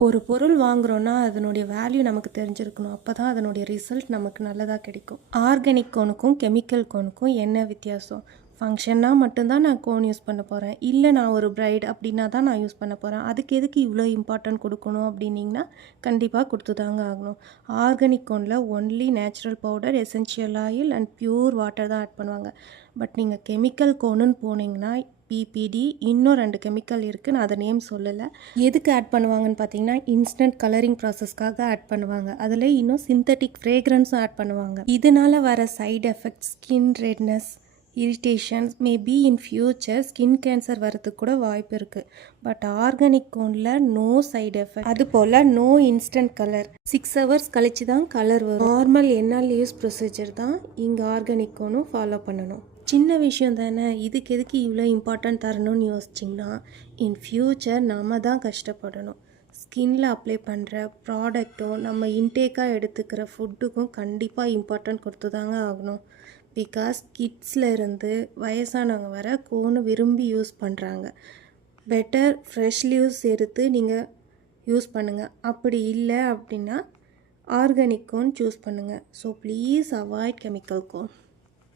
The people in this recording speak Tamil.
ஒரு பொருள் வாங்குறோன்னா அதனுடைய வேல்யூ நமக்கு தெரிஞ்சிருக்கணும். அப்போ தான் அதனுடைய ரிசல்ட் நமக்கு நல்லதாக கிடைக்கும். ஆர்கானிக் கோனுக்கும் கெமிக்கல் கோனுக்கும் என்ன வித்தியாசம்? ஃபங்க்ஷன்னா மட்டும்தான் நான் கோன் யூஸ் பண்ண போகிறேன், இல்லை நான் ஒரு பிரைட் அப்படின்னா தான் நான் யூஸ் பண்ண போகிறேன், அதுக்கு எதுக்கு இவ்வளோ இம்பார்ட்டன்ட் கொடுக்கணும் அப்படின்னிங்கன்னா கண்டிப்பாக கொடுத்து தாங்க ஆகணும். ஆர்கானிக் கோனில் only natural powder, essential oil and pure water தான் ஆட் பண்ணுவாங்க. பட் நீங்கள் கெமிக்கல் கோனுன்னு போனீங்கன்னா பிபிடி இன்னும் 2 கெமிக்கல் இருக்குது, நான் அதை நேம் சொல்லலை. எதுக்கு ஆட் பண்ணுவாங்கன்னு பார்த்தீங்கன்னா இன்ஸ்டன்ட் கலரிங் ப்ராசஸ்க்காக ஆட் பண்ணுவாங்க. அதில் இன்னும் சிந்தட்டிக் ஃப்ரேக்ரன்ஸும் ஆட் பண்ணுவாங்க. இதனால் வர side effects skin redness, irritations, maybe in future skin cancer வரதுக்கு கூட வாய்ப்பு இருக்குது. பட் ஆர்கானிக் கோனில் நோ சைடு எஃபெக்ட், அது போல் நோ இன்ஸ்டன்ட் கலர். 6 ஹவர்ஸ் கழிச்சு தான் கலர் வரும். நார்மல் என்னால் யூஸ் ப்ரொசீஜர் தான் இங்கே ஆர்கானிக் கோனும் ஃபாலோ பண்ணணும். சின்ன விஷயம் தானே, இதுக்கு எதுக்கு இவ்வளோ இம்பார்ட்டன்ட் தரணும்னு யோசிச்சிங்கன்னா இன் ஃப்யூச்சர் நம்ம தான் கஷ்டப்படணும். ஸ்கின்ல அப்ளை பண்ணுற ப்ராடக்ட்டும் நம்ம இன்டேக்காக எடுத்துக்கிற ஃபுட்டுக்கும் கண்டிப்பாக இம்பார்ட்டன்ட் கொடுத்து தாங்க ஆகணும். பிகாஸ் கிட்ஸ்லேருந்து வயசானவங்க வர கோனு விரும்பி யூஸ் பண்ணுறாங்க. பெட்டர் ஃப்ரெஷ் லீவ்ஸ் எடுத்து நீங்கள் யூஸ் பண்ணுங்கள். அப்படி இல்லை அப்படின்னா ஆர்கானிக் கோன் சூஸ் பண்ணுங்கள். So please avoid chemical cone.